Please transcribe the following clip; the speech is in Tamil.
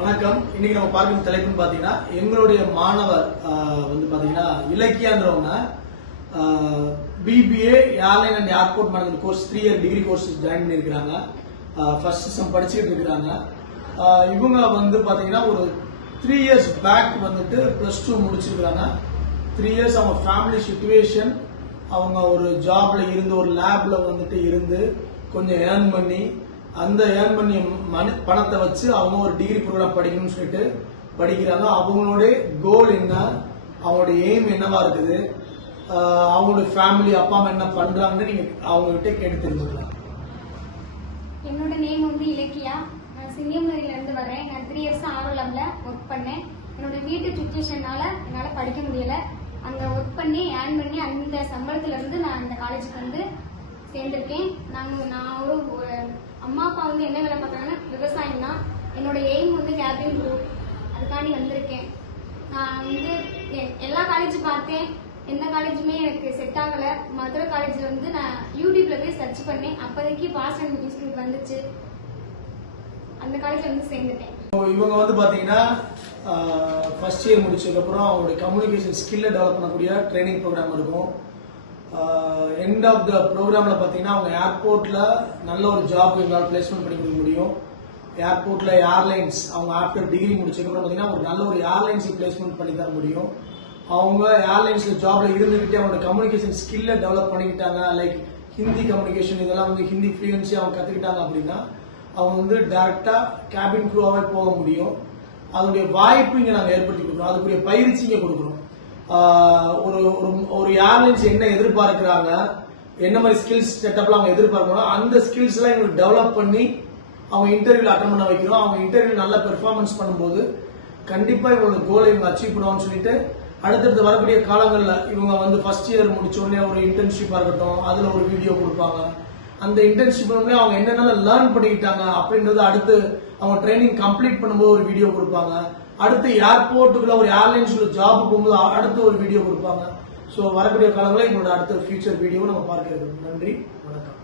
வணக்கம். இன்னைக்கு நம்ம பார்க்கும் தலைப்புன்னு பாத்தீங்கன்னா எங்களுடைய மாணவர் வந்து பாத்தீங்கன்னா இலக்கியான்றவங்க BBA airline and airport management course 3 year degree course join பண்ணிருக்காங்க. ஃபர்ஸ்ட் செம் படிச்சுட்டு இருக்காங்க. இவங்க வந்து பாத்தீங்கன்னா ஒரு 3 இயர்ஸ் பேக் வந்துட்டு +2 முடிச்சிருக்காங்க. 3 இயர்ஸ் அவங்க ஃபேமிலி சிச்சுவேஷன், அவங்க ஒரு ஜாப்ல இருந்து ஒரு லேப்ல வந்துட்டு இருந்து கொஞ்சம் ஏர்ன் பண்ணி அந்த ஏர்ன் பண்ணி பணத்தை வச்சு அவங்க ஒரு டிகிரி ப்ரோக்ராம் படிக்கணும்னு சொல்லிட்டு படிக்கிறாங்க. அவங்களுடைய கோல் என்ன, அவங்களுடைய எய்ம் என்னவா இருக்குது, அவங்களுடைய ஃபேமிலி அப்பா அம்மா என்ன பண்றாங்கன்னு நீங்க அவங்க கிட்ட கேட்டு தெரிஞ்சுக்கலாம். என்னோட நேம் வந்து இலக்கியா. நான் சிங்கம்பூரில இருந்து வரேன். நான் 3 இயர்ஸ் ஆரோலம்ல ஒர்க் பண்ணேன். என்னோட வீட்டு சுச்சுவேஷனால என்னால படிக்க முடியல. அங்க ஒர்க் பண்ணி ஏர்ன் பண்ணி அந்த சம்பளத்துல இருந்து நான் இந்த காலேஜுக்கு வந்து சேர்ந்திருக்கேன். நான் ஒரு அம்மா அப்பா வந்து என்ன வேலை பார்த்தாங்கன்னா விவசாயம் தான். என்னோட எய்ம் வந்து கேபின் க்ரூ, அதுக்காண்டி வந்திருக்கேன். நான் வந்து எல்லா காலேஜும் பார்த்தேன், எந்த காலேஜுமே எனக்கு செட் ஆகல. மதுரை காலேஜ்ல வந்து நான் யூடியூப்ல போய் சர்ச் பண்ணேன். அப்போதைக்கு பாஸ் அண்ட் இன்ஸ்டியூட் வந்துச்சு, அந்த காலேஜ்ல வந்து சேர்ந்துட்டேன். இவங்க வந்து பாத்தீங்கன்னா ஃபர்ஸ்ட் இயர் முடிச்சதுக்கு அப்புறம் அவங்களுடைய கம்யூனிகேஷன் ஸ்கில்ல டெவலப் பண்ணக்கூடிய ட்ரைனிங் ப்ரோக்ராம் இருக்கும். எண்ட் ஆஃப் த ப்ரோக்ராம்ல பாத்தீங்கன்னா அவங்க ஏர்போர்ட்ல நல்ல ஒரு ஜாப் எங்களால் பிளேஸ்மெண்ட் பண்ணி கொடுக்க முடியும். ஏர்போர்ட்ல ஏர்லைன்ஸ் அவங்க ஆஃப்டர் டிகிரி முடிச்சதுக்கப்புறம் பாத்தீங்கன்னா ஒரு நல்ல ஒரு ஏர்லைன்ஸ் பிளேஸ்மெண்ட் பண்ணி தர முடியும். அவங்க ஏர்லைன்ஸ்ல ஜாப்ல இருந்துகிட்டே அவங்களோட கம்யூனிகேஷன் ஸ்கில்ல டெவலப் பண்ணிக்கிட்டாங்க. லைக் ஹிந்தி கம்யூனிகேஷன் இதெல்லாம் வந்து ஹிந்தி ஃப்ளூயன்சி அவங்க கத்துக்கிட்டாங்க அப்படின்னா அவங்க வந்து டைரக்டா கேபின் க்ரூவாவே போக முடியும். அதனுடைய வாய்ப்பு இங்க நாங்க ஏற்படுத்தி கொடுக்கணும், அதுக்குரிய பயிற்சி இங்க கொடுக்கணும். ஒரு ஏர்லைன்ஸ் என்ன எதிர்பார்க்கிறாங்க, என்ன மாதிரி ஸ்கில்ஸ் செட்டப்ல அவங்க எதிர்பார்க்கணும், அந்த ஸ்கில்ஸ் எல்லாம் இவங்களுக்கு டெவலப் பண்ணி அவங்க இன்டர்வியூல அட்டன் பண்ண வைக்கிறோம். அவங்க இன்டர்வியூ நல்ல பெர்ஃபார்மன்ஸ் பண்ணும்போது கண்டிப்பா இவங்களோட கோலை இவங்க அச்சீவ் பண்ணுவாங்கன்னு சொல்லிட்டு அடுத்தடுத்து வரக்கூடிய காலங்கள்ல இவங்க வந்து ஃபர்ஸ்ட் இயர் முடிச்ச உடனே ஒரு இன்டர்ன்ஷிப்பா இருக்கட்டும், அதுல ஒரு வீடியோ கொடுப்பாங்க. அந்த இன்டர்ன்ஷிப் அவங்க என்னென்ன லேர்ன் பண்ணிக்கிட்டாங்க அப்படின்றது அடுத்து அவங்க ட்ரைனிங் கம்ப்ளீட் பண்ணும்போது ஒரு வீடியோ கொடுப்பாங்க. அடுத்து ஏர்போர்ட்டுக்குள்ள ஒரு ஏர்லைன்ஸ்ல ஜாப் போகும்போது அடுத்து ஒரு வீடியோ கொடுப்பாங்க. ஸோ வரக்கூடிய காலங்களில் எங்களோட அடுத்த ஃபியூச்சர் வீடியோ நம்ம பார்க்க இருக்கோம். நன்றி, வணக்கம்.